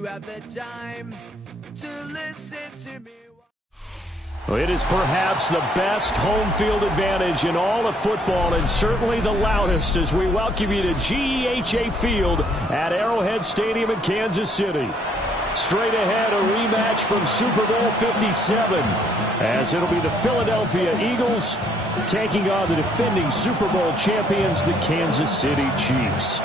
you have the time to listen to me. It is perhaps the best home field advantage in all of football, and certainly the loudest, as we welcome you to GEHA Field at Arrowhead Stadium in Kansas City. Straight ahead, a rematch from Super Bowl 57, as it'll be the Philadelphia Eagles taking on the defending Super Bowl champions, the Kansas City Chiefs.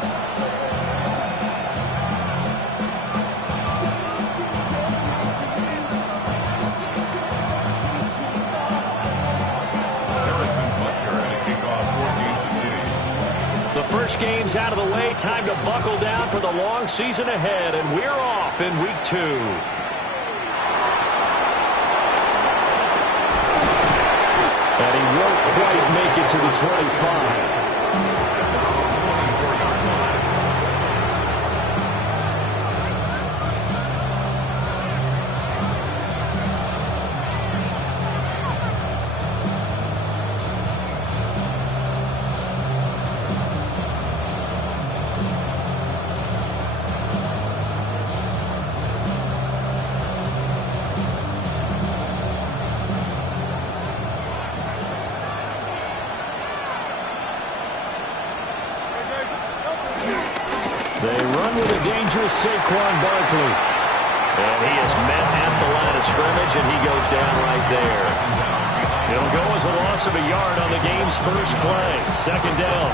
First game's out of the way. Time to buckle down for the long season ahead, and we're off in week 2. And he won't quite make it to the 25. They run with a dangerous Saquon Barkley. And he is met at the line of scrimmage, and he goes down right there. It'll go as a loss of a yard on the game's first play. Second down.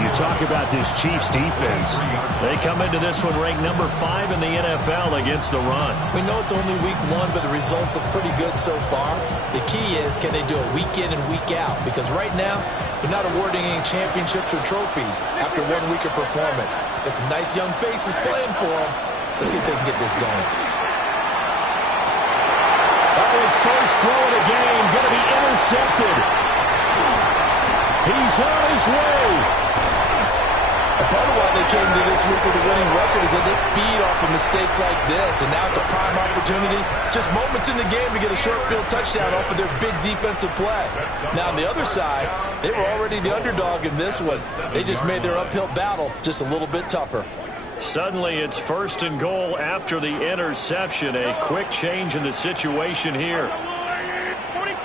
You talk about this Chiefs defense. They come into this one ranked number 5 in the NFL against the run. We know it's only week 1, but the results look pretty good so far. The key is, can they do it week in and week out? Because right now, they're not awarding any championships or trophies after 1 week of performance. Got some nice young faces playing for them. Let's see if they can get this going. His first throw of the game going to be intercepted. He's on his way. A part of why they came to this week with a winning record is that they feed off of mistakes like this, and now it's a prime opportunity. Just moments in the game to get a short field touchdown off of their big defensive play. Now on the other side, they were already the underdog in this one. They just made their uphill battle just a little bit tougher. Suddenly it's first and goal after the interception. A quick change in the situation here. 43.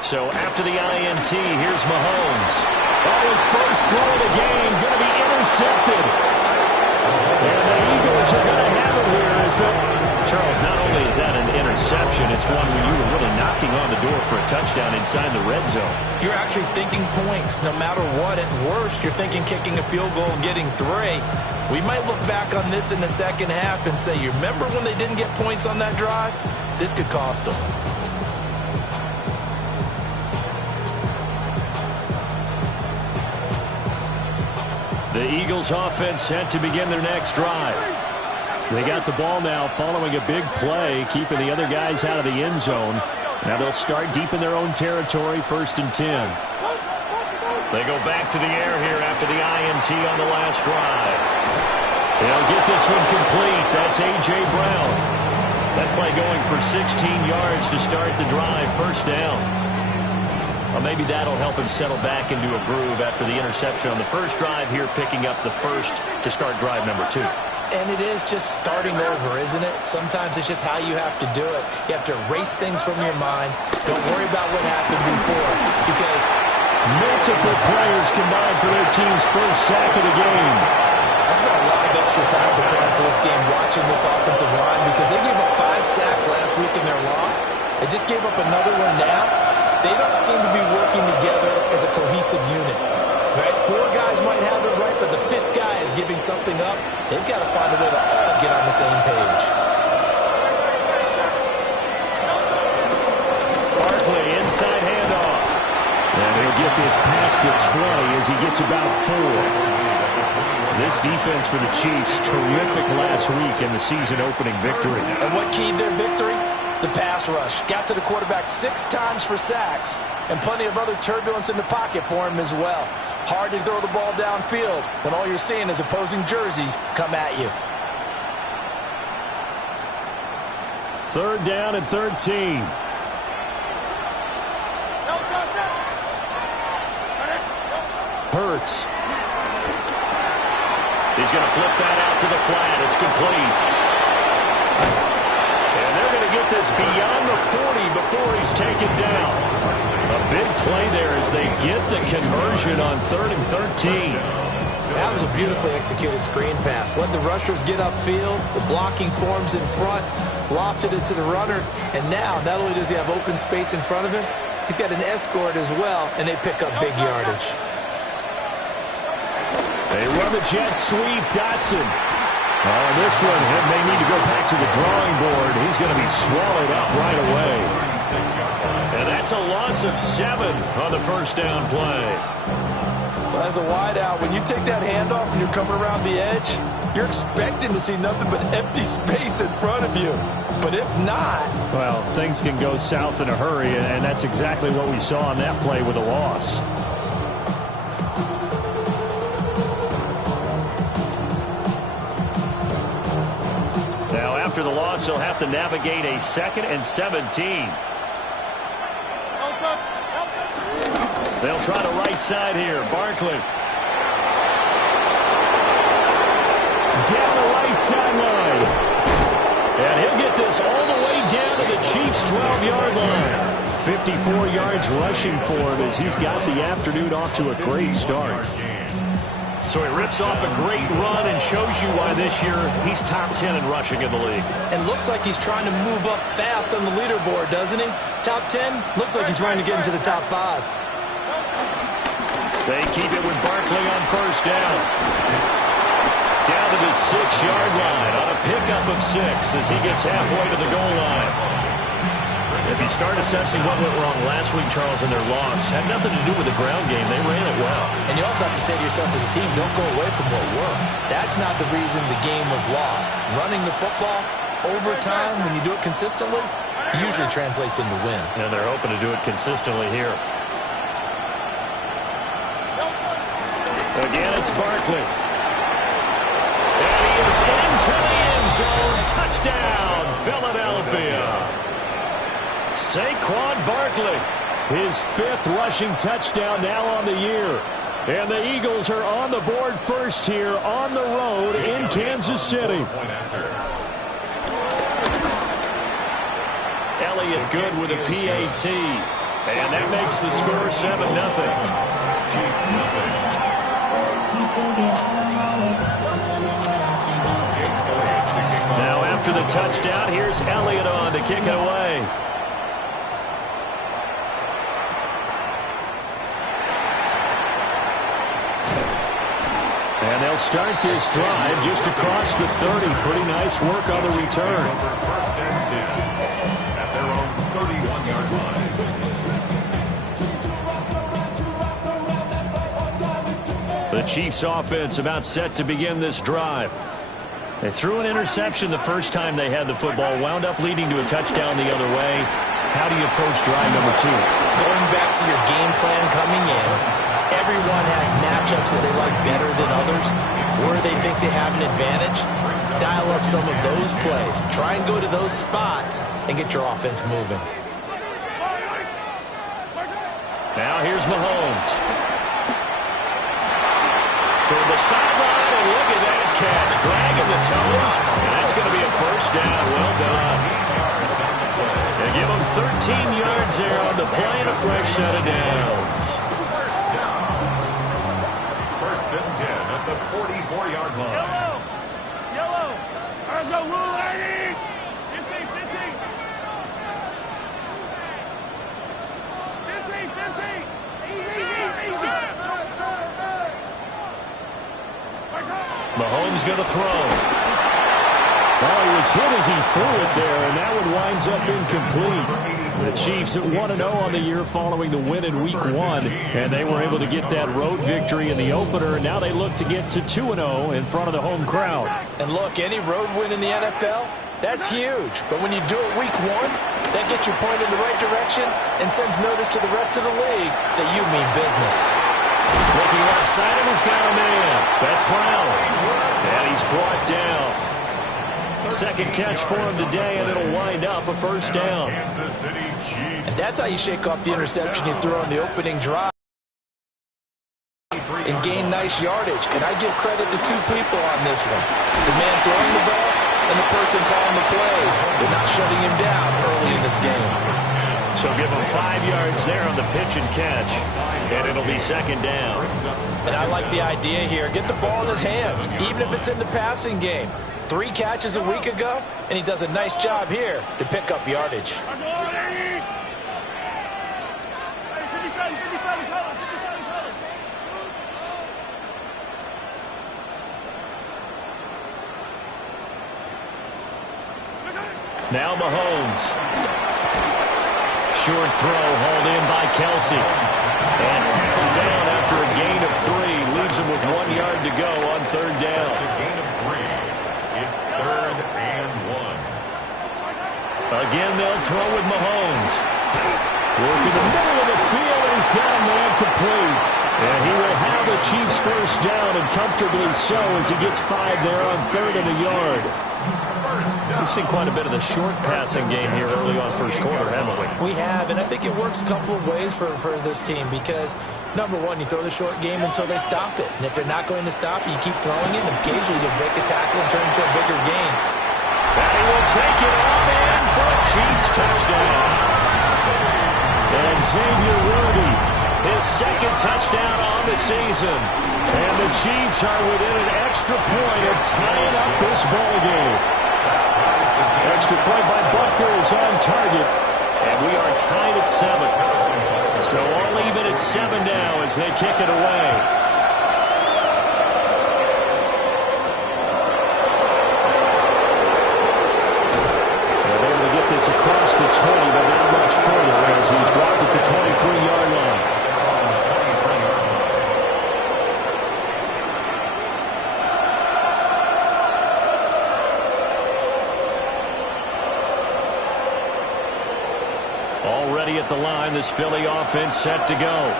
So after the INT, here's Mahomes. His first throw of the game going to be intercepted. And the Eagles are going to have it here as Charles, not only is that an interception, it's one where you were really knocking on the door for a touchdown inside the red zone. You're actually thinking points no matter what. At worst, you're thinking kicking a field goal and getting 3. We might look back on this in the second half and say, you remember when they didn't get points on that drive? This could cost them. The Eagles offense set to begin their next drive. They got the ball now following a big play, keeping the other guys out of the end zone. Now they'll start deep in their own territory, 1st and 10. They go back to the air here after the INT on the last drive. They'll get this one complete. That's A.J. Brown. That play going for 16 yards to start the drive, 1st down. Well, maybe that'll help him settle back into a groove after the interception on the first drive here, picking up the first to start drive number 2. And it is just starting over, isn't it? Sometimes it's just how you have to do it. You have to erase things from your mind. Don't worry about what happened before, because multiple players combined for their team's first sack of the game. I spent a lot of extra time preparing for this game, watching this offensive line, because they gave up 5 sacks last week in their loss. They just gave up another one now. They don't seem to be working together as a cohesive unit. Right? 4 guys might have it right, but the 5th guy is giving something up. They've got to find a way to all get on the same page. Barkley, inside handoff. And he'll get this past the 20 as he gets about 4. This defense for the Chiefs, terrific last week in the season-opening victory. And what keyed their victory? The pass rush. Got to the quarterback 6 times for sacks, and plenty of other turbulence in the pocket for him as well. Hard to throw the ball downfield when all you're seeing is opposing jerseys come at you. 3rd down and 13. Hurts. He's going to flip that out to the flat. It's complete. And they're going to get this beyond the 40 before he's taken down. A big play there as they get the conversion on 3rd and 13. That was a beautifully executed screen pass. Let the rushers get upfield. The blocking forms in front. Lofted it to the runner. And now, not only does he have open space in front of him, he's got an escort as well, and they pick up big yardage. They run the jet sweep. Dotson. On this one, he may need to go back to the drawing board. He's going to be swallowed up right away. And that's a loss of 7 on the first down play. Well, as a wideout, when you take that handoff and you're coming around the edge, you're expecting to see nothing but empty space in front of you. But if not... Well, things can go south in a hurry, and that's exactly what we saw on that play with a loss. Now, after the loss, he'll have to navigate a 2nd and 17. They'll try the right side here. Barkley. Down the right sideline. And he'll get this all the way down to the Chiefs' 12-yard line. 54 yards rushing for him as he's got the afternoon off to a great start. So he rips off a great run and shows you why this year he's top 10 in rushing in the league. And looks like he's trying to move up fast on the leaderboard, doesn't he? Top 10, looks like he's trying to get into the top 5. They keep it with Barkley on first down. Down to the 6-yard line on a pickup of 6 as he gets halfway to the goal line. If you start assessing what went wrong last week, Charles, in their loss, had nothing to do with the ground game. They ran it well. And you also have to say to yourself as a team, don't go away from what worked. That's not the reason the game was lost. Running the football over time, when you do it consistently, usually translates into wins. And they're hoping to do it consistently here. Again, it's Barkley. And he is into the end zone. Touchdown, Philadelphia. Saquon Barkley, his 5th rushing touchdown now on the year. And the Eagles are on the board first here on the road in Kansas City. Elliott good with a PAT. And that makes the score 7-0. Now after the touchdown, here's Elliott on to kick it away. And they'll start this drive just across the 30. Pretty nice work on the return. First and 10 at their own 31-yard line. The Chiefs offense about set to begin this drive. They threw an interception the first time they had the football, wound up leading to a touchdown the other way. How do you approach drive number 2? Going back to your game plan coming in, everyone has matchups that they like better than others, where they think they have an advantage. Dial up some of those plays. Try and go to those spots and get your offense moving. Now here's Mahomes. Toward the sideline, and look at that catch. Dragging the toes, and that's going to be a first down. Well done. They give him 13 yards there on the play and a fresh set of downs. First and 10 at the 44-yard line. Yellow. Let's go, rule 80. 15. 15. Easy. Mahomes going to throw. Well, he was hit as he threw it there, and that one winds up incomplete. The Chiefs at 1-0 on the year following the win in Week 1, and they were able to get that road victory in the opener, and now they look to get to 2-0 in front of the home crowd. And look, any road win in the NFL, that's huge. But when you do it Week 1, that gets you pointed in the right direction and sends notice to the rest of the league that you mean business. Looking left side of his got a man. That's Brown. And he's brought down. Second catch for him today, and it'll wind up a first down. And that's how you shake off the interception you threw on the opening drive. and gain nice yardage. And I give credit to two people on this one. The man throwing the ball and the person calling the plays. They're not shutting him down early in this game. So give him 5 yards there on the pitch and catch, and it'll be second down. And I like the idea here. Get the ball in his hands, even if it's in the passing game. 3 catches a week ago, and he does a nice job here to pick up yardage. Now Mahomes. Short throw hauled in by Kelsey. And tackled down after a gain of 3. Leaves him with 1 yard to go on third down. It's a gain of 3. It's 3rd and 1. Again, they'll throw with Mahomes. Working the middle of the field, and he's got a man complete. And he will have the Chiefs first down, and comfortably so, as he gets 5 there on 3rd and a yard. We've seen quite a bit of the short passing game here early on first quarter, haven't we? We have, and I think it works a couple of ways for this team because, number one, you throw the short game until they stop it. And if they're not going to stop it, you keep throwing it, and occasionally you'll break a tackle and turn it into a bigger game. And he will take it off in for a Chiefs touchdown. And Xavier Worthy, his second touchdown on the season. And the Chiefs are within an extra point of tying up this ball game. Extra point by Butker is on target. And we are tied at 7. So all even at 7 now as they kick it away. They're able to get this across the 20, but not much further as he's dropped at the 23-yard line. Already at the line, this Philly offense set to go.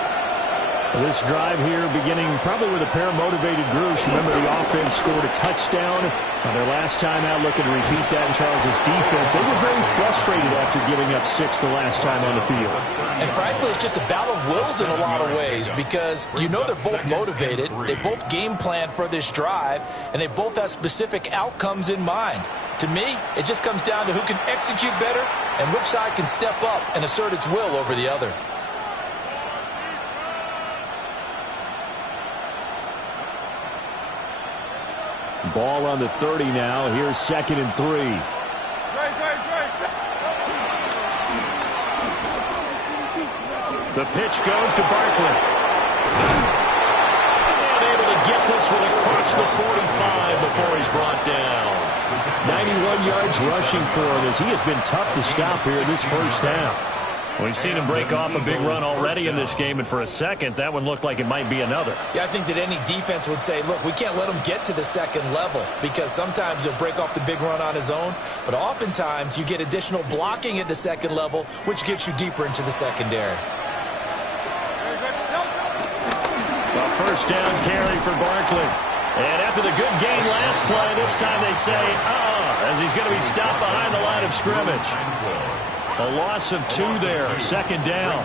This drive here beginning probably with a pair of motivated groups. Remember, the offense scored a touchdown on their last time out. Looking to repeat that in Charles's defense. They were very frustrated after giving up 6 the last time on the field. And frankly, it's just a battle of wills in a lot of ways because you know they're both motivated. They both game plan for this drive, and they both have specific outcomes in mind. To me, it just comes down to who can execute better and which side can step up and assert its will over the other. Ball on the 30 now. Here's 2nd and 3. The pitch goes to Barkley. And able to get this one across the 45 before he's brought down. 91 yards rushing for him as he has been tough to stop here in this first half. We've seen him break off a big run already in this game, and for a second, that one looked like it might be another. Yeah, I think that any defense would say, look, we can't let him get to the second level because sometimes he'll break off the big run on his own, but oftentimes you get additional blocking at the second level, which gets you deeper into the secondary. A first down carry for Barkley. And after the good game last play, this time they say, as he's going to be stopped behind the line of scrimmage. A loss of 2 there, 2nd down.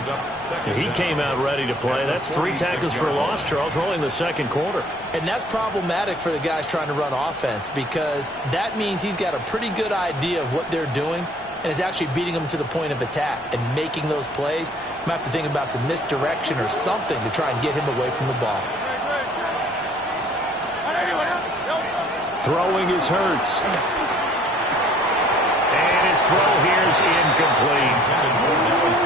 He came out ready to play. That's 3 tackles for a loss, Charles, rolling the second quarter. And that's problematic for the guys trying to run offense because that means he's got a pretty good idea of what they're doing and is actually beating them to the point of attack and making those plays. You might have to think about some misdirection or something to try and get him away from the ball. Throwing is Hurts. And his throw here is incomplete.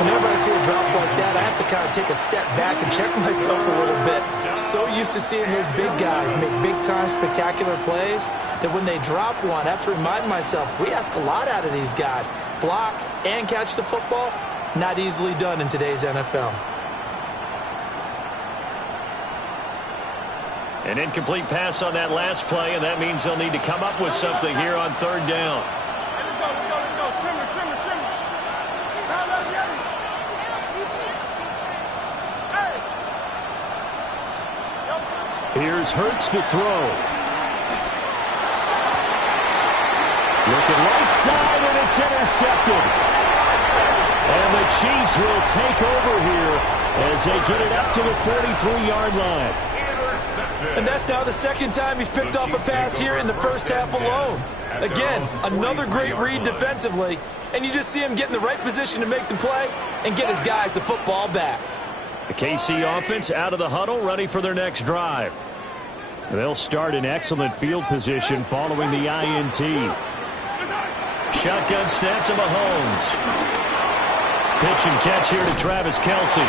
Whenever I see a drop like that, I have to kind of take a step back and check myself a little bit. So used to seeing those big guys make big-time spectacular plays that when they drop one, I have to remind myself, we ask a lot out of these guys. Block and catch the football, not easily done in today's NFL. An incomplete pass on that last play, and that means they'll need to come up with something here on third down. Let's go. Trimmer. Here's Hurts to throw. Looking right side, and it's intercepted. And the Chiefs will take over here as they get it up to the 43-yard line. And that's now the second time he's picked off a pass here in the first half alone. Again, another great read defensively, and you just see him get in the right position to make the play and get his guys the football back. The KC offense out of the huddle, ready for their next drive. They'll start in excellent field position following the INT. Shotgun snap to Mahomes. Pitch and catch here to Travis Kelce.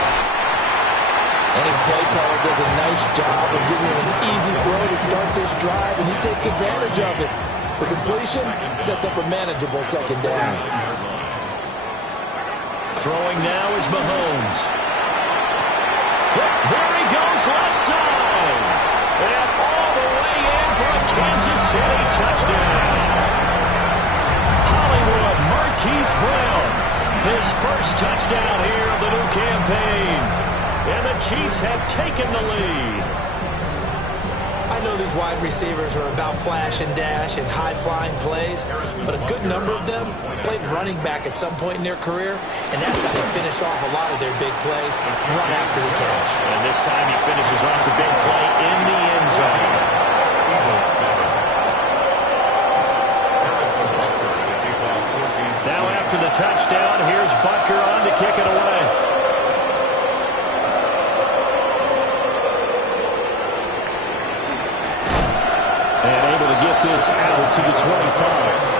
And his play caller does a nice job of giving him an easy throw to start this drive, and he takes advantage of it. The completion sets up a manageable second down. Throwing now is Mahomes. There he goes, left side. And all the way in for a Kansas City touchdown. Hollywood Marquise Brown, his first touchdown here of the new campaign. And the Chiefs have taken the lead. I know these wide receivers are about flash and dash and high-flying plays, but a good number of them played running back at some point in their career, and that's how they finish off a lot of their big plays, run after the catch. And this time he finishes off the big play in the end zone. Now after the touchdown, here's Butker on to kick it away. And able to get this out to the 25.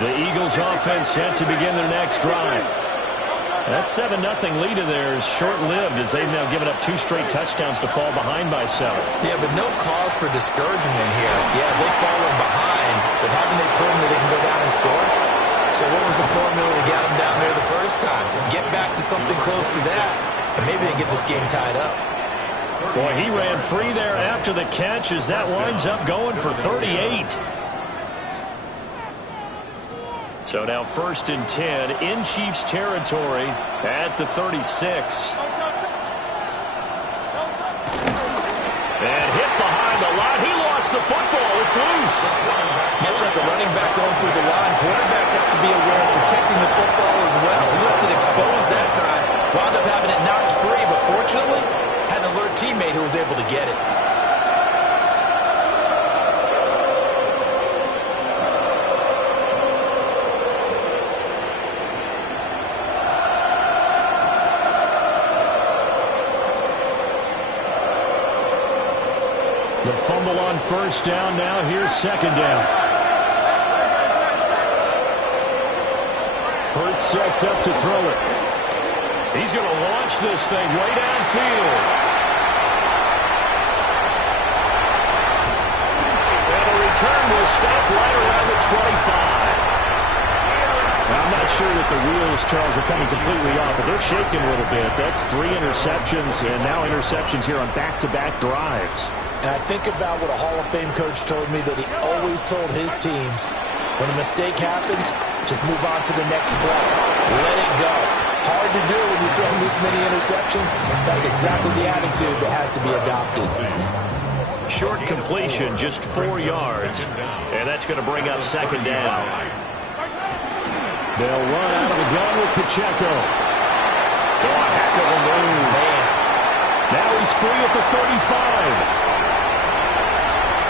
The Eagles offense set to begin their next drive. That 7-0 lead of theirs short-lived as they've now given up 2 straight touchdowns to fall behind by 7. Yeah, but no cause for discouragement here. Yeah, they've fallen behind, but haven't they proven that they can go down and score? So what was the formula to get them down there the first time? Get back to something close to that, and maybe they get this game tied up. Boy, he ran free there after the catch as that winds up going for 38. So now 1st and 10 in Chiefs territory at the 36. And hit behind the line. He lost the football. It's loose. Much like a running back going through the line, quarterbacks have to be aware of protecting the football as well. He left it exposed that time. Wound up having it knocked free, but fortunately, had an alert teammate who was able to get it. The fumble on 1st down. Now here's 2nd down. Hurts sets up to throw it. He's going to launch this thing way downfield. And the return will stop right around the 25. I'm not sure that the wheels, Charles, are coming completely off, but they're shaking a little bit. That's 3 interceptions, and now interceptions here on back-to-back drives. And I think about what a Hall of Fame coach told me that he always told his teams, when a mistake happens, just move on to the next play. Let it go. Hard to do when you're throwing this many interceptions. That's exactly the attitude that has to be adopted. Short completion, just 4 yards. And that's going to bring up 2nd down. They'll run out of the gun with Pacheco. Oh, a heck of a move. Man. Now he's free at the 35.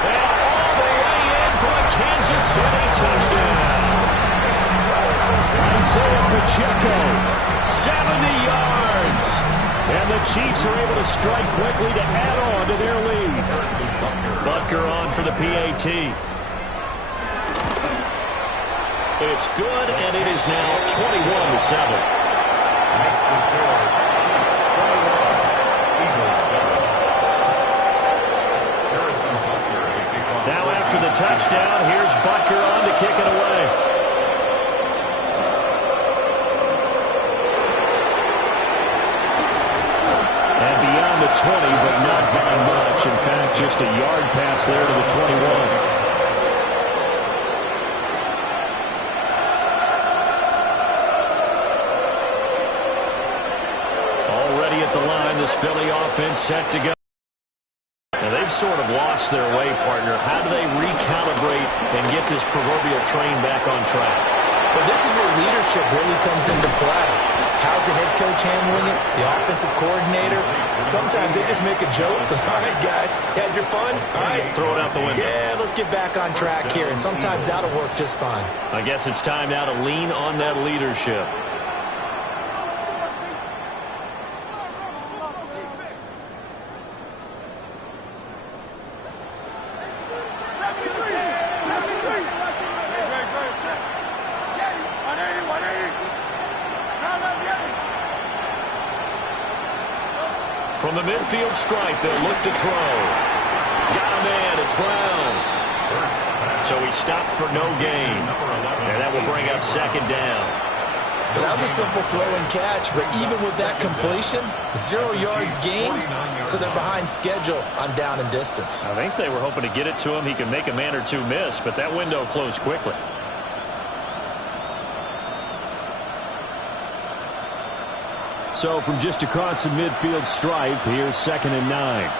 And all the way in for a Kansas City touchdown. Isaiah Pacheco, 70 yards. And the Chiefs are able to strike quickly to add on to their lead. Butker on for the PAT. It's good, and it is now 21-7. Makes the score Chiefs 21, Eagles 7. Now after the touchdown, here's Butker on to kick it away. And beyond the 20, but not by much. In fact, just a yard pass there to the 21. Already at the line, this Philly offense set to go. Now they've sort of lost their way, partner. How do they recalibrate and get this proverbial train back on track? Well, this is where leadership really comes into play. How's the head coach handling it? The offensive coordinator? Sometimes they just make a joke. All right, guys, had your fun? All right. Throw it out the window. Yeah, let's get back on track here. And sometimes that'll work just fine. I guess it's time now to lean on that leadership. From the midfield stripe, they'll look to throw. Got a man, it's Brown. So he stopped for no gain. And that will bring up second down. Well, that was a simple throw and catch, but even with that completion, 0 yards gained, so they're behind schedule on down and distance. I think they were hoping to get it to him. He can make a man or two miss, but that window closed quickly. So from just across the midfield stripe, here's 2nd and 9.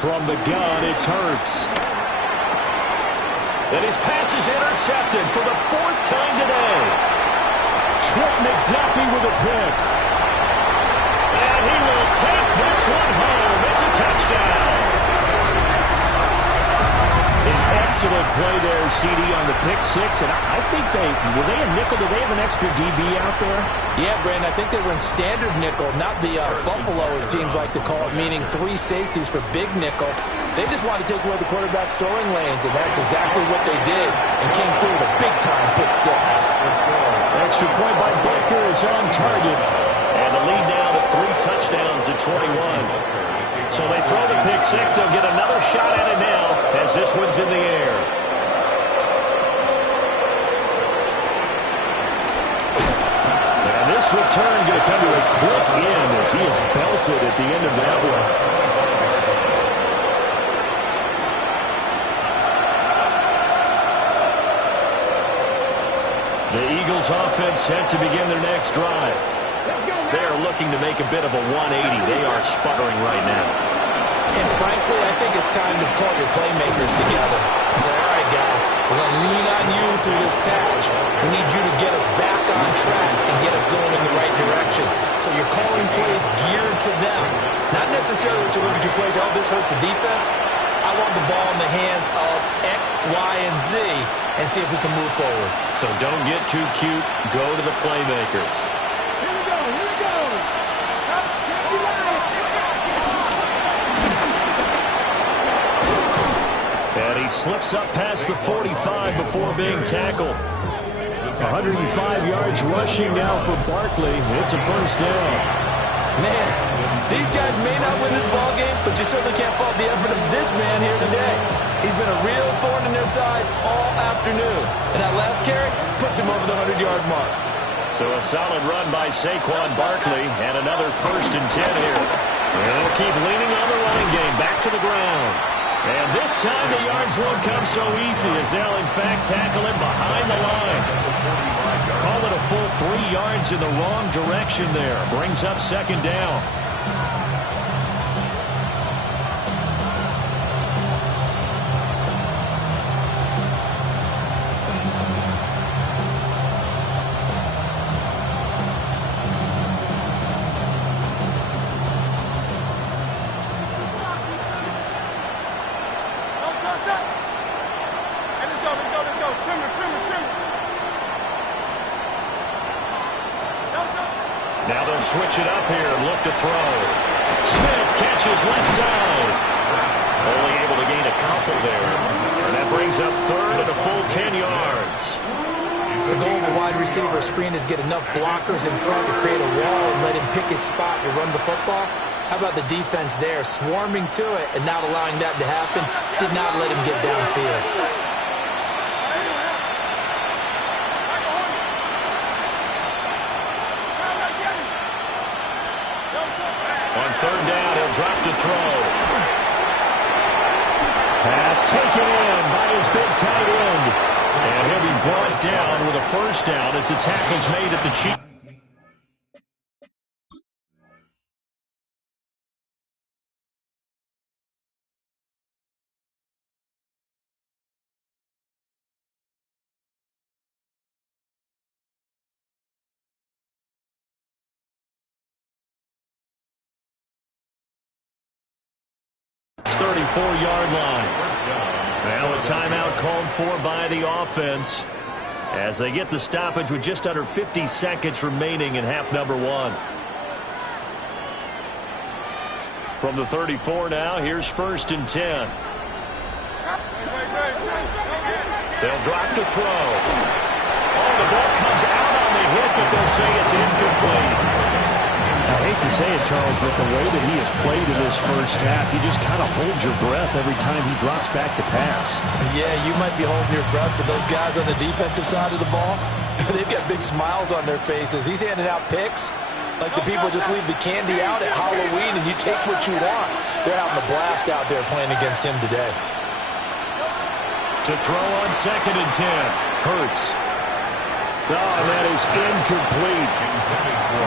From the gun, it's Hurts. And his pass is intercepted for the 4th time today. Trent McDuffie with a pick. And he will take this one home. It's a touchdown. An excellent play there, CD, on the pick six. And I think were they a nickel? Did they have an extra DB out there? Yeah, Brandon, I think they were in standard nickel, not the Buffalo, as teams like to call it, meaning 3 safeties for big nickel. They just wanted to take away the quarterback's throwing lanes, and that's exactly what they did, and came through with a big-time pick six. Extra point by Baker is on target. And the lead now to 3 touchdowns at 21. So they throw the pick six. They'll get another shot at it now as this one's in the air. And this return going to come to a quick end as he is belted at the end of that one. The Eagles offense set to begin their next drive. They are looking to make a bit of a 180. They are sputtering right now. And frankly, I think it's time to call your playmakers together and say, all right, guys, we're going to lean on you through this patch. We need you to get us back on track and get us going in the right direction. So you're calling plays geared to them. Not necessarily what you look at your plays, oh, this hurts the defense. I want the ball in the hands of X, Y, and Z and see if we can move forward. So don't get too cute. Go to the playmakers. And he slips up past the 45 before being tackled. 105 yards rushing now for Barkley. It's a first down. Man, these guys may not win this ball game, but you certainly can't fault the effort of this man here today. He's been a real thorn in their sides all afternoon. And that last carry puts him over the 100-yard mark. So a solid run by Saquon Barkley and another 1st and 10 here. And they'll keep leaning on the running game. Back to the ground. And this time the yards won't come so easy as they'll, in fact, tackle him behind the line. Call it a full 3 yards in the wrong direction there. Brings up 2nd down. Now they'll switch it up here and look to throw. Smith catches left side. Only able to gain a couple there. And that brings up 3rd and a full 10 yards. The goal of a wide receiver screen is get enough blockers in front to create a wall and let him pick his spot to run the football. How about the defense there, swarming to it and not allowing that to happen? Did not let him get downfield. On 3rd down, he'll drop to throw. Pass taken in by his big tight end. And he'll be brought down with a first down as the tackle's made at the cheek. 34-yard line. Now a timeout called for by the offense as they get the stoppage with just under 50 seconds remaining in half number one. From the 34 now, here's 1st and 10. They'll drop to throw. Oh, the ball comes out on the hit, but they'll say it's incomplete. I hate to say it, Charles, but the way that he has played in this first half, you just kind of hold your breath every time he drops back to pass. Yeah, you might be holding your breath, but those guys on the defensive side of the ball, they've got big smiles on their faces. He's handing out picks like the people just leave the candy out at Halloween and you take what you want. They're having a blast out there playing against him today. To throw on 2nd and 10. Hurts. Oh, and that is incomplete.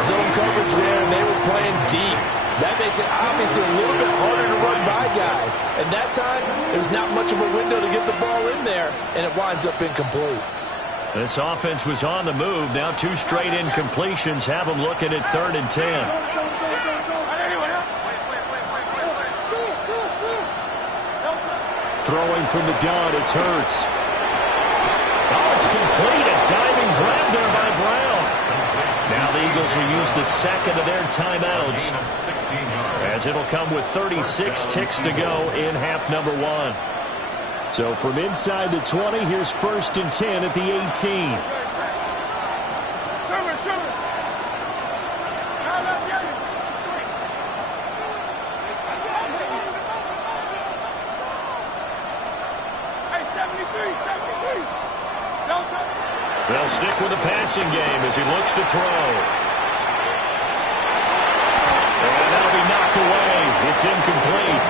Zone coverage there, and they were playing deep. That makes it obviously a little bit harder to run by guys. And that time, there's not much of a window to get the ball in there, and it winds up incomplete. This offense was on the move. Now 2 straight incompletions have them looking at 3rd and 10. Throwing from the gun, it's Hurts. Oh, it's complete. A diving grab there by Brown. Now the Eagles will use the second of their timeouts, as it'll come with 36 ticks to go in half number one. So from inside the 20, here's 1st and 10 at the 18. They'll stick with the passing game as he looks to throw. And that'll be knocked away. It's incomplete.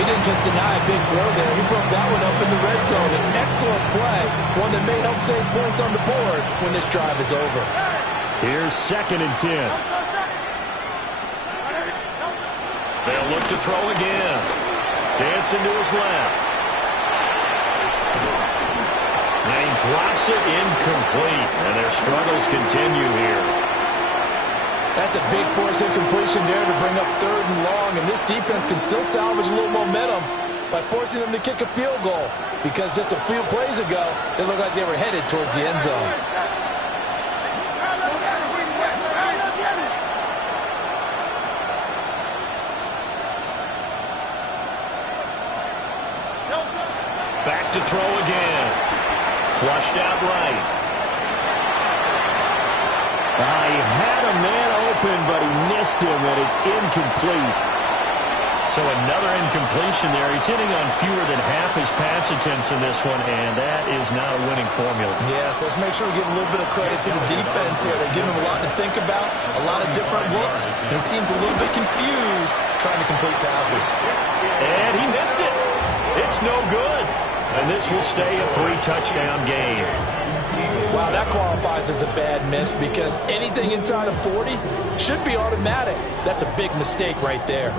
He didn't just deny a big throw there. He broke that one up in the red zone. An excellent play. One that may help save points on the board when this drive is over. Here's 2nd and 10. They'll look to throw again. Dancing to his left. And he drops it incomplete. And their struggles continue here. That's a big force incompletion there to bring up 3rd and long. And this defense can still salvage a little momentum by forcing them to kick a field goal. Because just a few plays ago, it looked like they were headed towards the end zone. Back to throw again. Flushed out right. He had a man open, but he missed him, and it's incomplete. So another incompletion there. He's hitting on fewer than half his pass attempts in this one, and that is not a winning formula. Yes, let's make sure we give a little bit of credit to the defense here. They're giving him a lot to think about, a lot of different looks, and he seems a little bit confused trying to complete passes. And he missed it. It's no good. And this will stay a 3-touchdown game. Wow, that qualifies as a bad miss because anything inside of 40 should be automatic. That's a big mistake right there.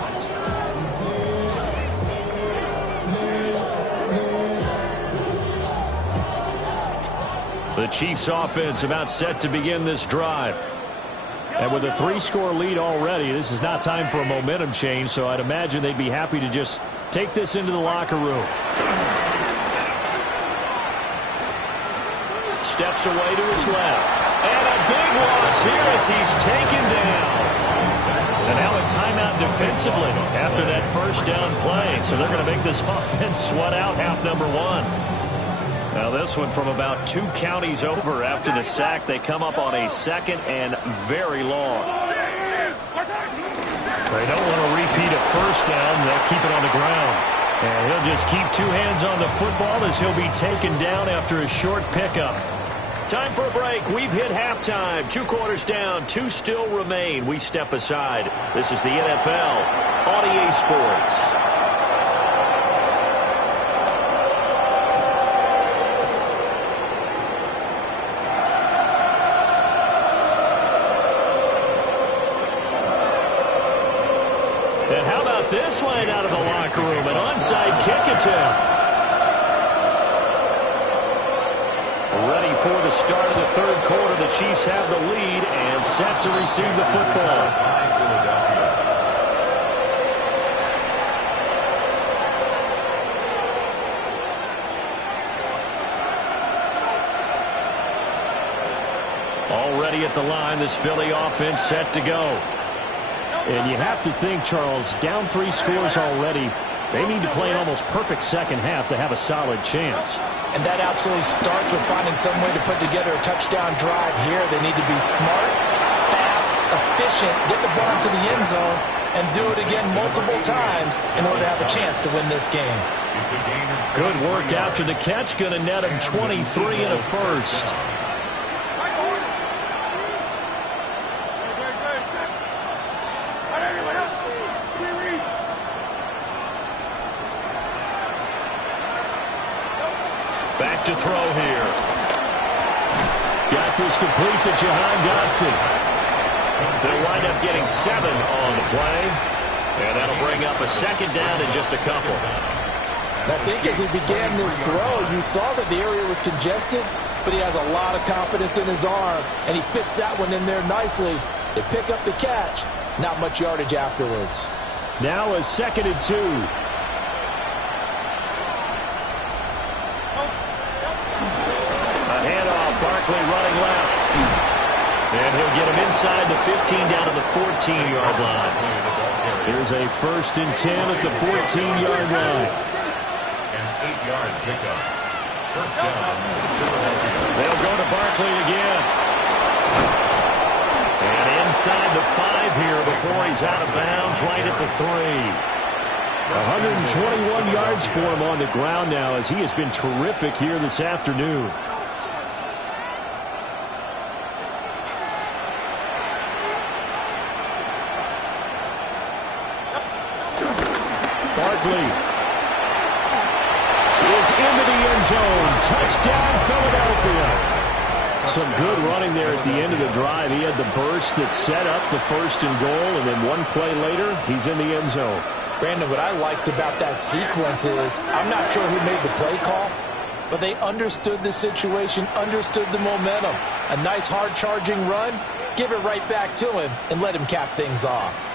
The Chiefs offense about set to begin this drive. And with a 3-score lead already, this is not time for a momentum change, so I'd imagine they'd be happy to just take this into the locker room. Steps away to his left. And a big loss here as he's taken down. And now a timeout defensively after that first down play. So they're going to make this offense sweat out half number one. Now this one from about 2 counties over after the sack. They come up on a 2nd and very long. They don't want to repeat a first down. They'll keep it on the ground. And he'll just keep 2 hands on the football as he'll be taken down after a short pickup. Time for a break. We've hit halftime. 2 quarters down. 2 still remain. We step aside. This is the NFL on EA Sports. And how about this line out of the locker room? An onside kick attempt. Ready for the start of the 3rd quarter. The Chiefs have the lead and set to receive the football. Already at the line, this Philly offense set to go. And you have to think, Charles, down 3 scores already. They need to play an almost perfect second half to have a solid chance. And that absolutely starts with finding some way to put together a touchdown drive here. They need to be smart, fast, efficient, get the ball to the end zone, and do it again multiple times in order to have a chance to win this game. Good work after the catch. Going to net him 23 and a first. Back to throw here. Got this complete to Jahan Dotson. They'll wind up getting 7 on the play. And that'll bring up a second down in just a couple. I think as he began this throw, you saw that the area was congested, but he has a lot of confidence in his arm, and he fits that one in there nicely. They pick up the catch. Not much yardage afterwards. Now a 2nd and 2. Barkley running left. And he'll get him inside the 15 down to the 14-yard line. Here's a 1st and 10 at the 14-yard line. An 8-yard pickup. First down. They'll go to Barkley again. And inside the 5 here before he's out of bounds right at the 3. 121 yards for him on the ground now as he has been terrific here this afternoon. Barkley is into the end zone. Touchdown, Philadelphia. Some good running there at the end of the drive. He had the burst that set up the 1st and goal, and then one play later, he's in the end zone. Brandon, what I liked about that sequence is, I'm not sure who made the play call, but they understood the situation, understood the momentum. A nice hard-charging run, give it right back to him, and let him cap things off.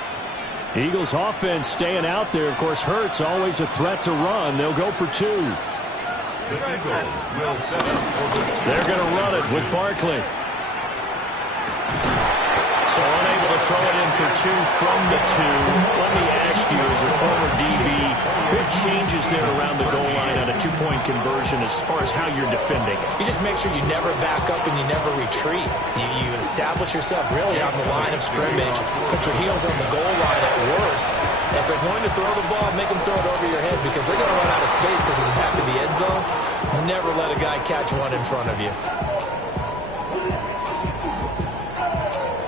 Eagles offense staying out there. Of course, Hurts always a threat to run. They'll go for 2. The Eagles will set up for the 2. They're going to run it with Barkley. So unable to throw it in for 2 from the 2. Let me ask you, as a former DB, what changes there around the goal line on a 2-point conversion as far as how you're defending it? You just make sure you never back up and you never retreat. You establish yourself really on the line of scrimmage, put your heels on the goal line at worst. And if they're going to throw the ball, make them throw it over your head because they're going to run out of space because of the back of the end zone. Never let a guy catch one in front of you.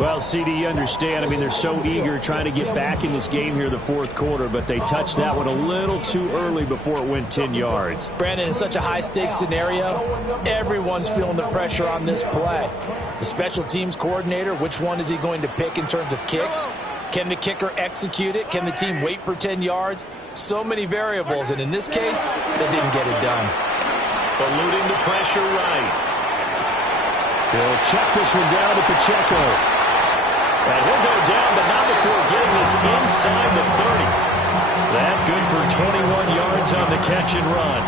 Well, CD, you understand. I mean, they're so eager trying to get back in this game here the 4th quarter, but they touched that one a little too early before it went 10 yards. Brandon, in such a high-stakes scenario, everyone's feeling the pressure on this play. The special teams coordinator, which one is he going to pick in terms of kicks? Can the kicker execute it? Can the team wait for 10 yards? So many variables, and in this case, they didn't get it done. Eluding the pressure right. He'll check this one down to Pacheco. And he'll go down, but not before getting this inside the 30. That good for 21 yards on the catch and run.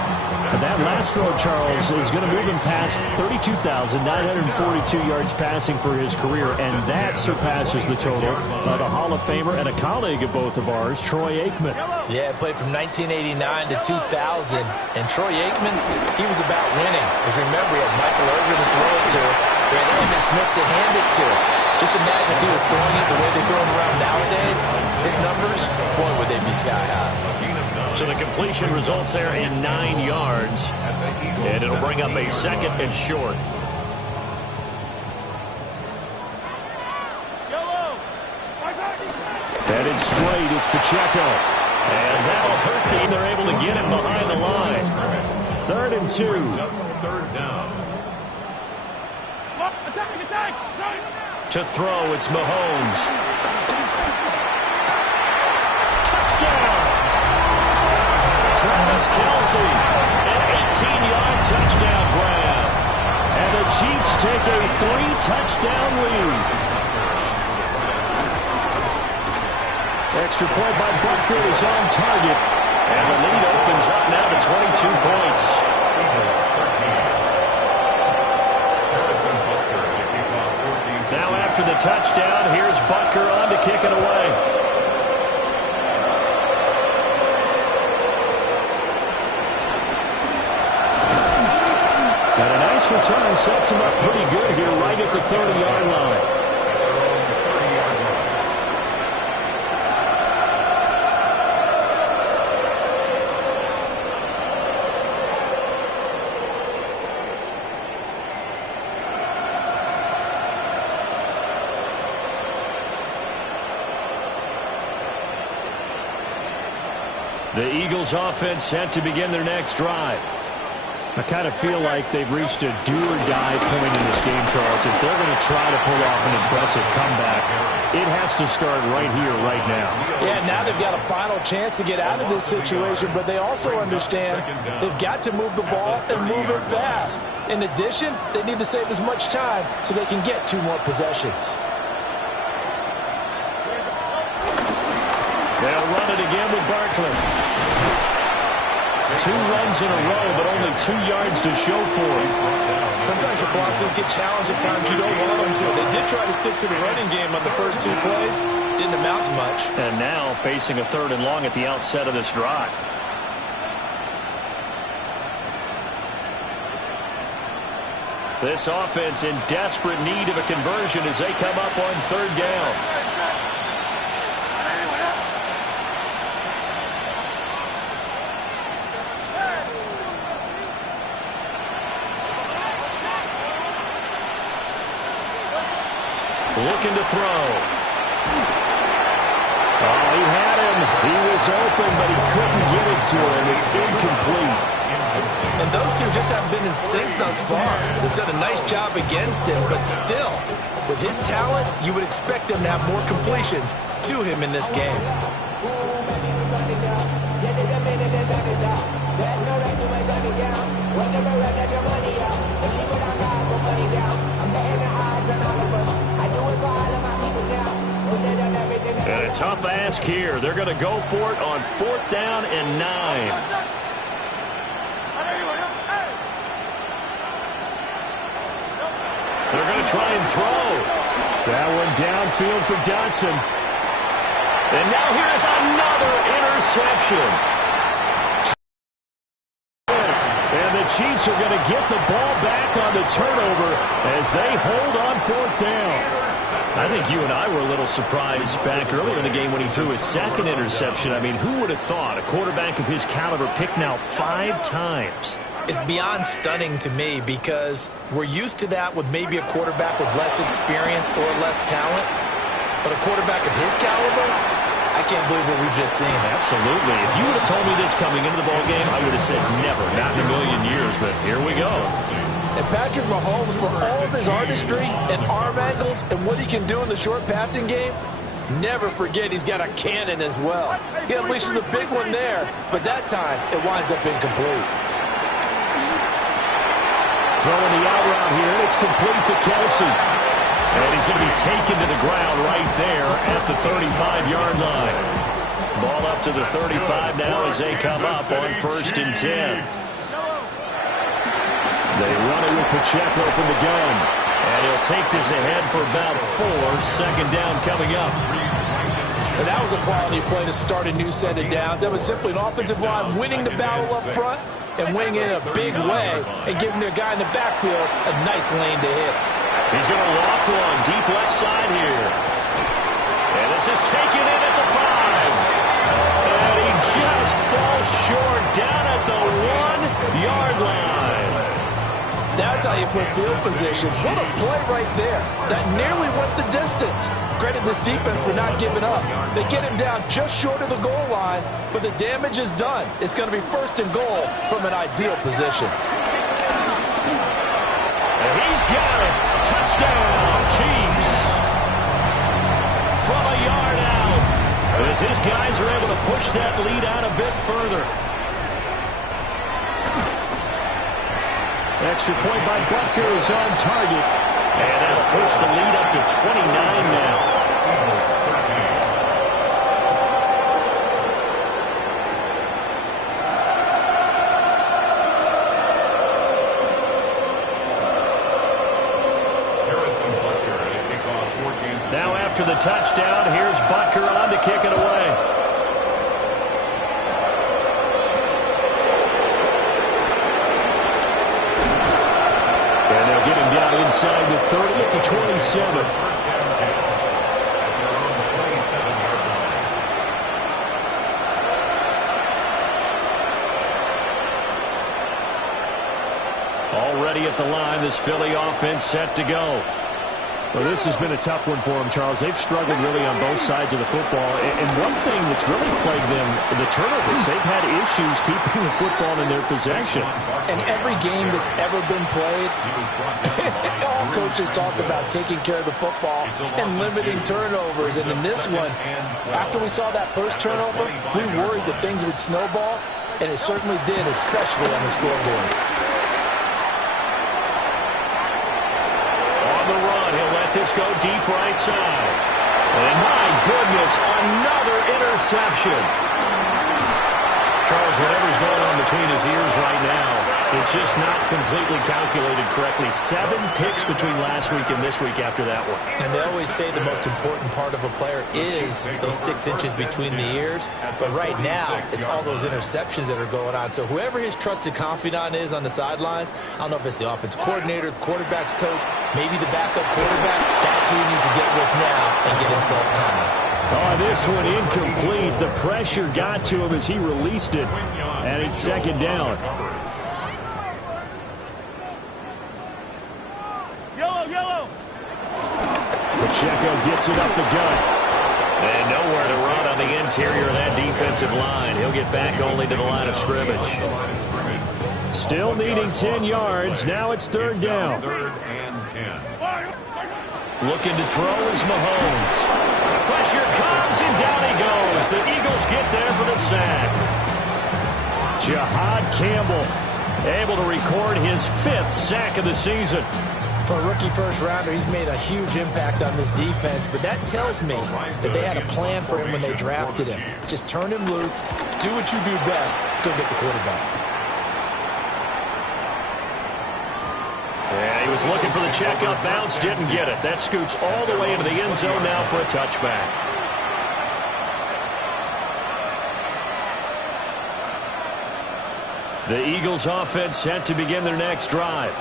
And that last throw, Charles, is going to move him past 32,942 yards passing for his career, and that surpasses the total of a Hall of Famer and a colleague of both of ours, Troy Aikman. Yeah, played from 1989 to 2000, and Troy Aikman, he was about winning. If you remember, he had Michael Irvin to throw it to, he had Emmitt Smith to hand it to. Just imagine if he was throwing it the way they throw it around nowadays, his numbers, boy, would they be sky high. So the completion results there in 9 yards, and it'll bring up a 2nd and short. Headed straight, it's Pacheco. And that'll hurt them. They're able to get him behind the line. 3rd and 2. Third down. To throw, it's Mahomes. Touchdown! Travis Kelce, an 18-yard touchdown grab. And the Chiefs take a 3-touchdown lead. Extra point by Butker is on target. And the lead opens up now to 22 points. Eagles 13. Harrison Butker to kick off 14. touchdown. Here's Butker on to kick it away. And a nice return sets him up pretty good here right at the 30-yard line. The Eagles offense set to begin their next drive. I kind of feel like they've reached a do-or-die point in this game, Charles. If they're going to try to pull off an impressive comeback, it has to start right here, right now. Yeah, now they've got a final chance to get out of this situation, but they also understand they've got to move the ball and move it fast. In addition, they need to save as much time so they can get 2 more possessions. They'll run it again with Barkley. 2 runs in a row, but only 2 yards to show for it. Sometimes your philosophies get challenged at times you don't want them to. They did try to stick to the running game on the first 2 plays. Didn't amount to much. And now facing a 3rd and long at the outset of this drive. This offense in desperate need of a conversion as they come up on 3rd down. Looking to throw. Oh, he had him. He was open, but he couldn't get it to him. It's incomplete. And those two just haven't been in sync thus far. They've done a nice job against him, but still, with his talent, you would expect them to have more completions to him in this game. And a tough ask here. They're going to go for it on 4th down and 9. They're going to try and throw. That one downfield for Dotson. And now here's another interception. And the Chiefs are going to get the ball back on the turnover as they hold on 4th down. I think you and I were a little surprised back earlier in the game when he threw his 2nd interception. I mean, who would have thought a quarterback of his caliber picked now 5 times? It's beyond stunning to me because we're used to that with maybe a quarterback with less experience or less talent. But a quarterback of his caliber, I can't believe what we've just seen. Absolutely. If you would have told me this coming into the ballgame, I would have said never, not in a million years. But here we go. And Patrick Mahomes, for all of his artistry and arm angles and what he can do in the short passing game, never forget he's got a cannon as well. He unleashes a big one there, but that time it winds up incomplete. Throwing the out route here, and it's complete to Kelsey. And he's going to be taken to the ground right there at the 35-yard line. Ball up to the 35 now as they come up on 1st and 10. They run it with Pacheco from the gun. And he'll take this ahead for about 4. 2nd down coming up. And that was a quality play to start a new set of downs. That was simply an offensive line winning the battle up front and winning in a big way and giving their guy in the backfield a nice lane to hit. He's going to loft one deep left side here. And this is taken in at the 5. And he just falls short down at the 1-yard line. That's how you put field position. What a play right there. That nearly went the distance. Credit this defense for not giving up. They get him down just short of the goal line, but the damage is done. It's going to be 1st and goal from an ideal position. And he's got it. Touchdown, Chiefs. From a yard out. As his guys are able to push that lead out a bit further. Extra point by Butker is on target. And that'll push the lead up to 29 now. Now after the touchdown, here's Butker on to kick it away. And they'll get him down inside the 30 at the 27. First down 10 at their own 27-yard line. Already at the line, this Philly offense set to go. Well, this has been a tough one for them, Charles. They've struggled really on both sides of the football. And one thing that's really plagued them, the turnovers. They've had issues keeping the football in their possession. And every game that's ever been played, all coaches talk about taking care of the football and limiting turnovers. And in this one, after we saw that first turnover, we worried that things would snowball, and it certainly did, especially on the scoreboard. This go deep right side. And my goodness, another interception. Charles, whatever's going on between his ears right now, it's just not completely calculated correctly. 7 picks between last week and this week after that one. And they always say the most important part of a player is those 6 inches between the ears. But right now, it's all those interceptions that are going on. So whoever his trusted confidant is on the sidelines, I don't know if it's the offense coordinator, the quarterback's coach, maybe the backup quarterback, that's who he needs to get with now and get himself calm. Oh, this one incomplete. The pressure got to him as he released it. And it's second down. Yellow. Pacheco gets it up the gut. And nowhere to run on the interior of that defensive line. He'll get back only to the line of scrimmage. Still needing 10 yards. Now it's third down. Third and 10. Looking to throw is Mahomes. Pressure comes, and down he goes. The Eagles get there for the sack. Jahad Campbell able to record his 5th sack of the season. For a rookie first-rounder, he's made a huge impact on this defense, but that tells me that they had a plan for him when they drafted him. Just turn him loose, do what you do best, go get the quarterback. And he was looking for the checkup bounce, didn't get it. That scoots all the way into the end zone now for a touchback. The Eagles offense set to begin their next drive.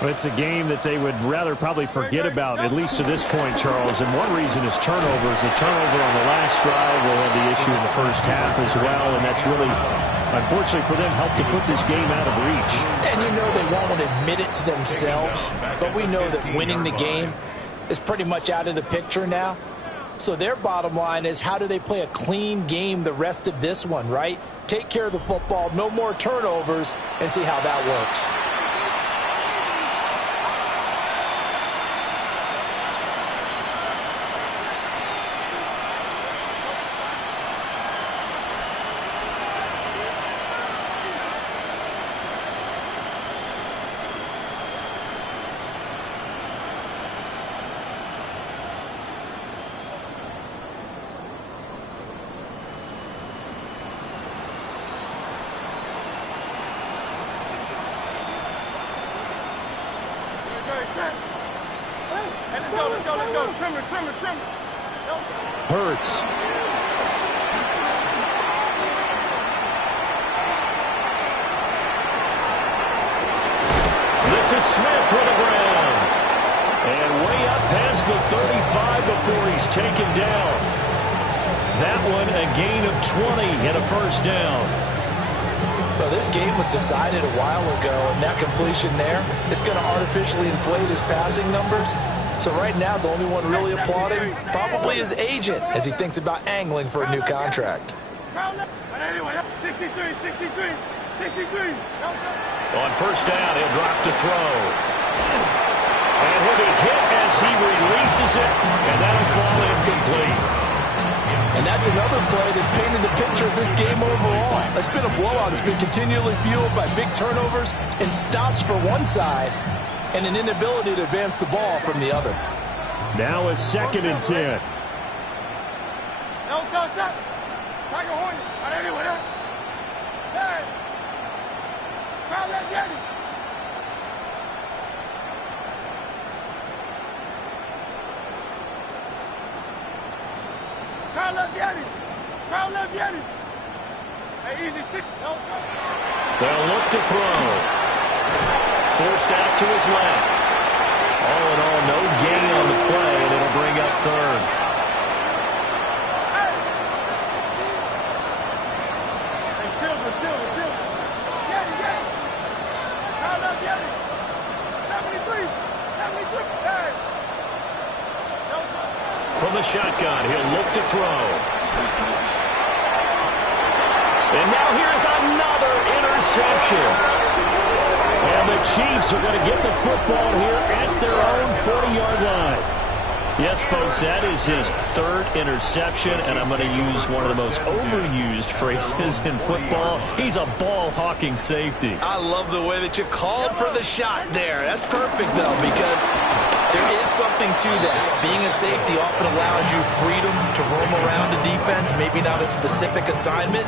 Well, it's a game that they would rather probably forget about, at least to this point, Charles. And one reason is turnovers. The turnover on the last drive will have the issue in the first half as well. And that's really, unfortunately for them, helped to put this game out of reach. And you know they won't admit it to themselves, but we know that winning the game is pretty much out of the picture now. So their bottom line is, how do they play a clean game the rest of this one, right? Take care of the football, no more turnovers, and see how that works. Let's go. Trimmer. Hurts. This is Smith with the ground. And way up past the 35 before he's taken down. That one a gain of 20 and a first down. Well, this game was decided a while ago, and that completion there is going to artificially inflate his passing numbers. So right now, the only one really applauding probably his agent as he thinks about angling for a new contract. 63. On first down, he'll drop to throw. And he'll be hit as he releases it, and that'll fall incomplete. And that's another play that's painted the picture of this game overall. It's been a blowout. It's been continually fueled by big turnovers and stops for one side and an inability to advance the ball from the other. Now a 2nd and 10. Crowd left Yeti. Crowd left Yeti. Hey, easy. They'll look to throw. Forced out to his left. All in all, no gain on the play, and it'll bring up third. Hey, Silver. Yeti. Crowd left Yeti. 73. Hey. From the shotgun, he'll look to throw. And now here's another interception. And the Chiefs are going to get the football here at their own 40-yard line. Yes, folks, that is his third interception, and I'm going to use one of the most overused phrases in football. He's a ball-hawking safety. I love the way that you called for the shot there. That's perfect, though, because there is something to that. Being a safety often allows you freedom to roam around a defense, maybe not a specific assignment.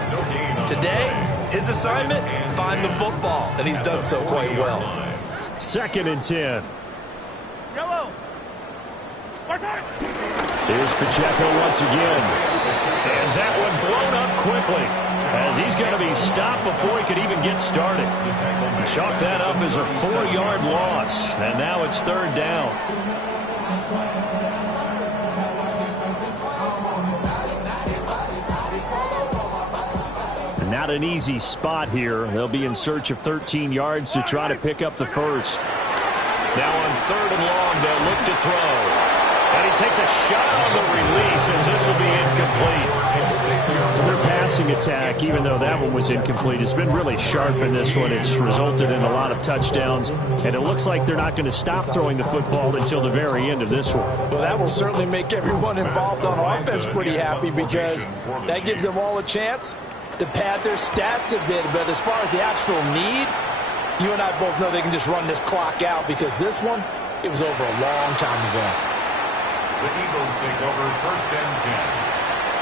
Today, his assignment, find the football, and he's done so quite well. 2nd and 10. Yellow. Here's Pacheco once again. And that one blown up quickly, as he's going to be stopped before he could even get started. Chalk that up as a 4-yard loss, and now it's 3rd down. Not an easy spot here. They'll be in search of 13 yards to try to pick up the first. Now on 3rd and long, they'll look to throw. And he takes a shot on the release, as this will be incomplete. Their passing attack, even though that one was incomplete, has been really sharp in this one. It's resulted in a lot of touchdowns, and it looks like they're not going to stop throwing the football until the very end of this one. Well, that will certainly make everyone involved on offense pretty happy, because that gives them all a chance to pad their stats a bit. But as far as the actual need, you and I both know they can just run this clock out, because this one, it was over a long time ago. The Eagles take over 1st and 10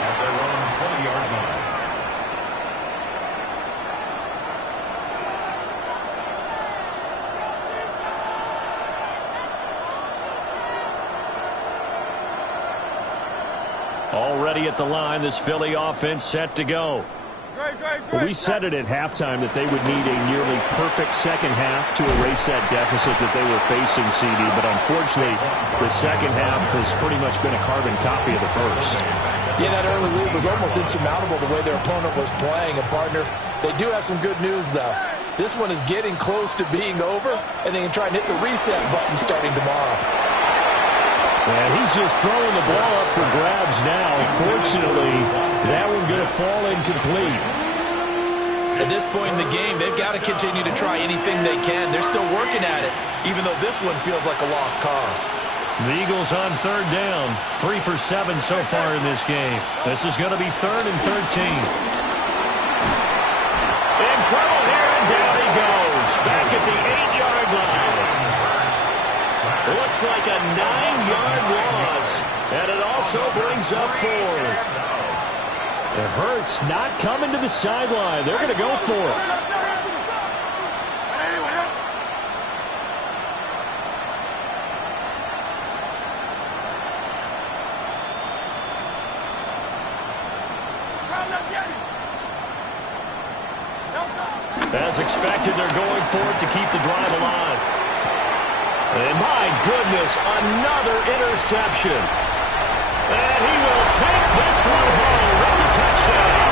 at their own 20-yard line. Already at the line, this Philly offense set to go. Great. We said it at halftime that they would need a nearly perfect second half to erase that deficit that they were facing, CD. But unfortunately, the second half has pretty much been a carbon copy of the first. Yeah, that early lead was almost insurmountable the way their opponent was playing. And, partner, they do have some good news, though. This one is getting close to being over, and they can try and hit the reset button starting tomorrow. And he's just throwing the ball up for grabs now. Fortunately, that one going to fall incomplete. At this point in the game, they've got to continue to try anything they can. They're still working at it, even though this one feels like a lost cause. The Eagles on 3rd down. 3 for 7 so far in this game. This is going to be 3rd and 13. In trouble here, and down he goes. Back at the 8-yard line. Looks like a 9-yard loss, and it also brings up 4th. It hurts not coming to the sideline. They're going to go for it. As expected, they're going for it to keep the drive alive. And my goodness, another interception. And he will take this one home. It's a touchdown.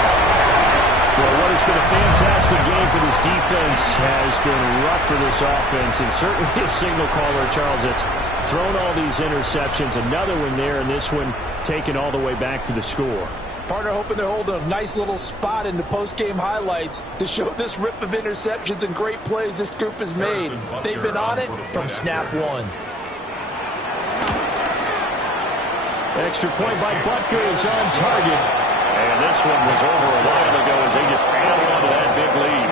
Well, what has been a fantastic game for this defense has been rough for this offense. And certainly a signal caller, Charles, that's thrown all these interceptions. Another one there, and this one taken all the way back for the score. Partner, hoping they're holding a nice little spot in the post-game highlights to show this rip of interceptions and great plays this group has made. They've been on it from snap one. Extra point by Butker is on target. And this one was over a while ago as they just added on to that big lead.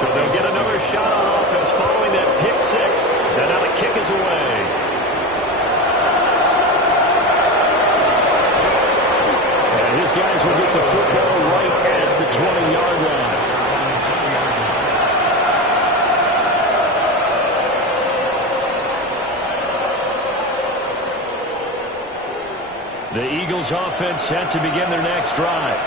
So they'll get another shot on offense following that pick six. And now the kick is away. And his guys will get the football right at the 20-yard line. Eagles offense set to begin their next drive.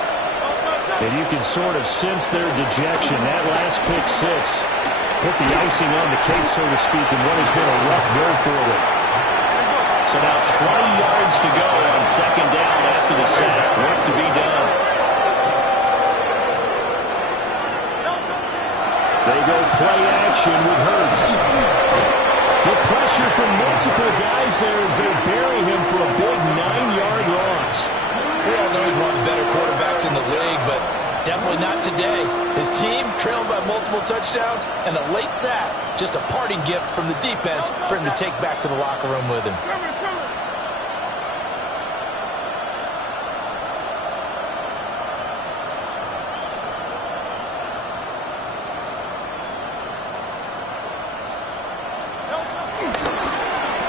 And you can sort of sense their dejection. That last pick six put the icing on the cake, so to speak, in what has been a rough go for them. So now 20 yards to go on second down after the sack. Work to be done. They go play action with Hurts. The pressure from multiple guys there as they bury him for a big 9-yard loss. We all know he's one of the better quarterbacks in the league, but definitely not today. His team trailing by multiple touchdowns and a late sack. Just a parting gift from the defense for him to take back to the locker room with him.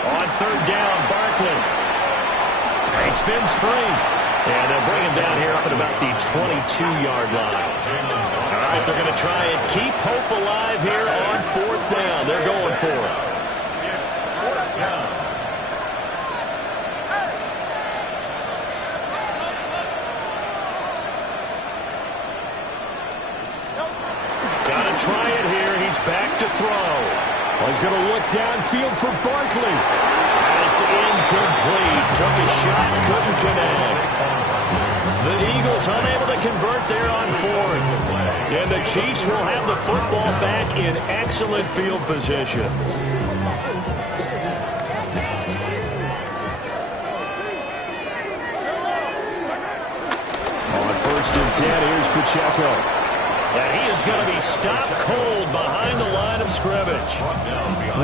On third down, Barkley. He spins free. And they'll bring him down here up at about the 22-yard line. All right, they're going to try and keep hope alive here on fourth down. They're going for it. Got to try it here. He's back to throw. Well, he's going to look downfield for Barkley. It's incomplete. Took a shot, couldn't connect. The Eagles unable to convert there on fourth. And the Chiefs will have the football back in excellent field position. On first and 10, here's Pacheco. And he is going to be stopped cold behind the line of scrimmage.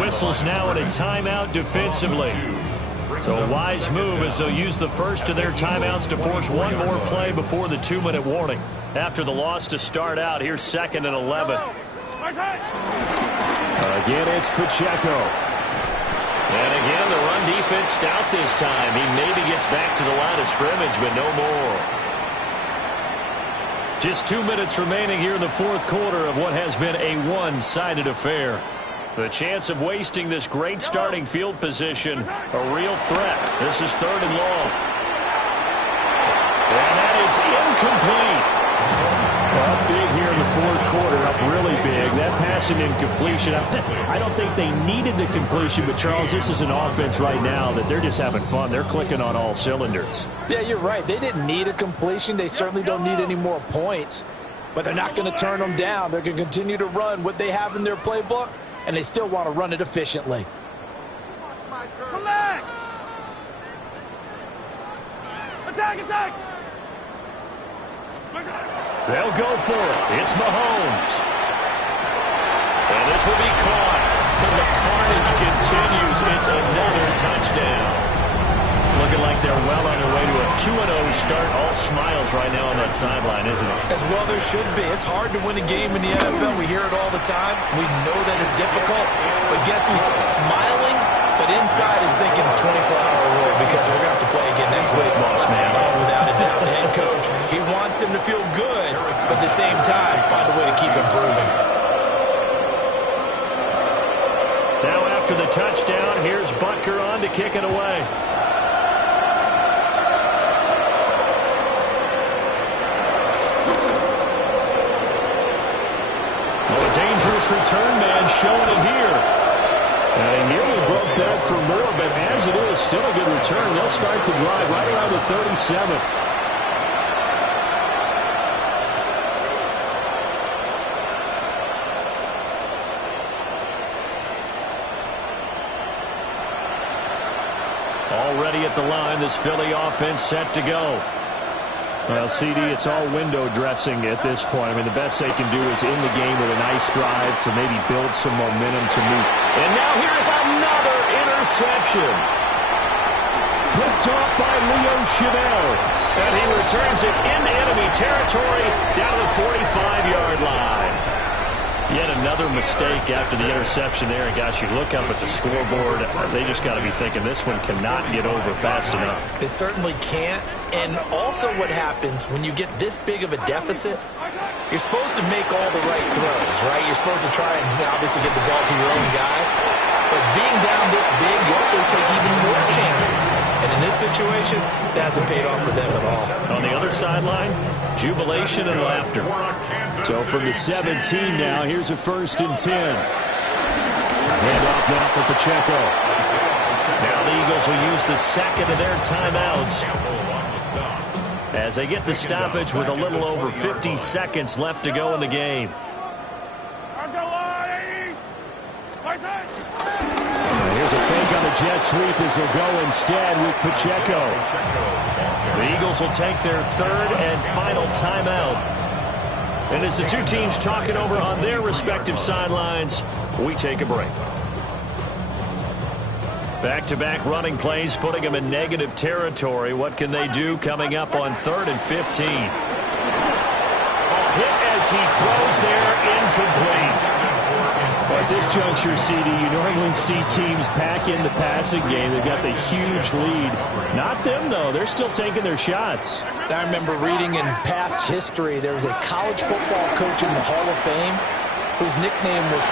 Whistles now in a timeout defensively. So a wise move as they'll use the first of their timeouts to force one more play before the 2-minute warning. After the loss to start out, here's 2nd and 11. Again, it's Pacheco. And again, the run defense stout this time. He maybe gets back to the line of scrimmage, but no more. Just 2 minutes remaining here in the fourth quarter of what has been a one-sided affair. The chance of wasting this great starting field position, a real threat. This is 3rd and long. And that is incomplete. Up big here in the fourth quarter, up really big. That pass and incompletion, I don't think they needed the completion, but Charles, this is an offense right now that they're just having fun. They're clicking on all cylinders. Yeah, you're right. They didn't need a completion. They certainly don't need any more points, but they're not going to turn them down. They're going to continue to run what they have in their playbook, and they still want to run it efficiently. Collect! Attack, attack! They'll go for it. It's Mahomes. And this will be caught. And the carnage continues. It's another touchdown. Looking like they're well on their way to a 2-0 start. All smiles right now on that sideline, isn't it? As well there should be. It's hard to win a game in the NFL. We hear it all the time. We know that it's difficult. But guess who's smiling? But inside is thinking 24-hour rule because we're going to have to play again next week. Boss man. Oh, without a doubt. The head coach, he wants him to feel good, but at the same time, find a way to keep improving. Now after the touchdown, here's Butker on to kick it away. Well, a dangerous return man showing it here. And they nearly broke that for more, but as it is, still a good return. They'll start the drive right around the 37. Already at the line, this Philly offense set to go. Well, CD, it's all window dressing at this point. I mean, the best they can do is in the game with a nice drive to maybe build some momentum to move. And now here's another interception. Picked off by Leo Chenal. And he returns it into enemy territory down to the 45-yard line. Yet another mistake after the interception there. And gosh, you look up at the scoreboard, they just got to be thinking this one cannot get over fast enough. It certainly can't. And also what happens when you get this big of a deficit, you're supposed to make all the right throws, right? You're supposed to try and obviously get the ball to your own guys. But being down this big, you also take even more chances. And in this situation, that hasn't paid off for them at all. On the other sideline, jubilation and laughter. So from the 17 now, here's a 1st and 10. Handoff now for Pacheco. Now the Eagles will use the second of their timeouts as they get the stoppage with a little over 50 seconds left to go in the game. Here's a fake on the jet sweep as they'll go instead with Pacheco. The Eagles will take their third and final timeout. And as the two teams talk it over on their respective sidelines, we take a break. Back-to-back running plays, putting them in negative territory. What can they do coming up on 3rd and 15? Hit as he throws there, incomplete. At this juncture, CD, you normally see teams pack in the passing game. They've got the huge lead. Not them, though. They're still taking their shots. I remember reading in past history, there was a college football coach in the Hall of Fame whose nickname was...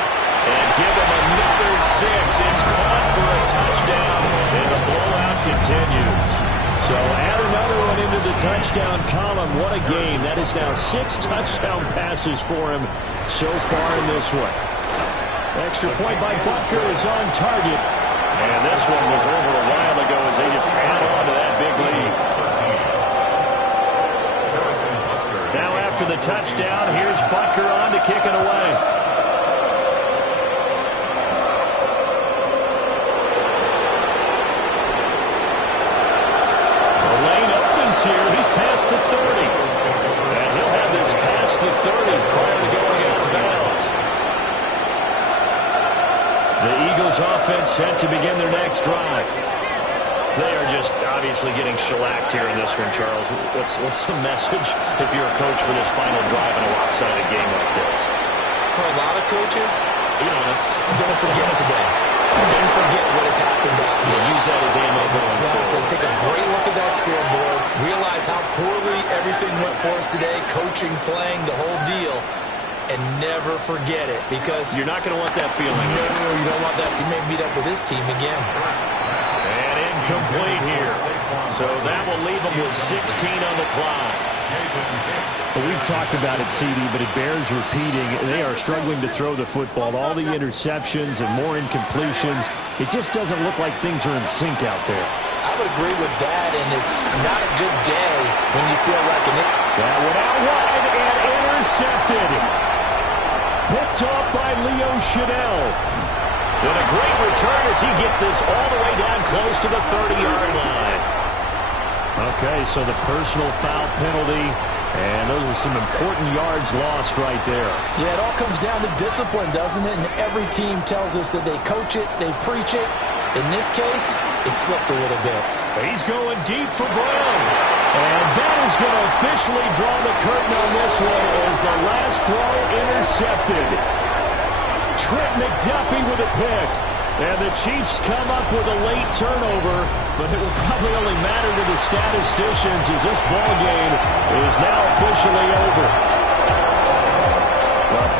And give them another 6. It's caught for a touchdown, and the blowout continues. So add another one into the touchdown column. What a game. That is now 6 touchdown passes for him so far in this one. Extra point by Butker is on target. And this one was over a while ago as they just add on to that big lead. Now after the touchdown, here's Butker on to kick it away. Here, he's past the 30. And he'll have this past the 30 prior to going out of bounds. The Eagles offense set to begin their next drive. They are just obviously getting shellacked here in this one, Charles. What's the message if you're a coach for this final drive in a lopsided game like this? For a lot of coaches, be honest, don't forget today. Don't forget what has happened out here. Use that as ammo. Exactly. Take a great look at that scoreboard. Realize how poorly everything went for us today. Coaching, playing, the whole deal. And never forget it, because... You're not going to want that feeling. No, you don't want that. You may meet up with this team again. And incomplete here. So that will leave them with 16 on the clock. Well, we've talked about it, CD, but it bears repeating. They are struggling to throw the football. All the interceptions and more incompletions. It just doesn't look like things are in sync out there. I would agree with that, and it's not a good day when you feel like an... That went out wide and intercepted. Picked off by Leo Chanel. And a great return as he gets this all the way down close to the 30-yard line. Okay, so the personal foul penalty, and those are some important yards lost right there. Yeah, it all comes down to discipline, doesn't it? And every team tells us that they coach it, they preach it. In this case, it slipped a little bit. He's going deep for Brown. And that is going to officially draw the curtain on this one as the last throw intercepted. Trent McDuffie with a pick. And the Chiefs come up with a late turnover, but it will probably only matter to the statisticians as this ball game is now officially over.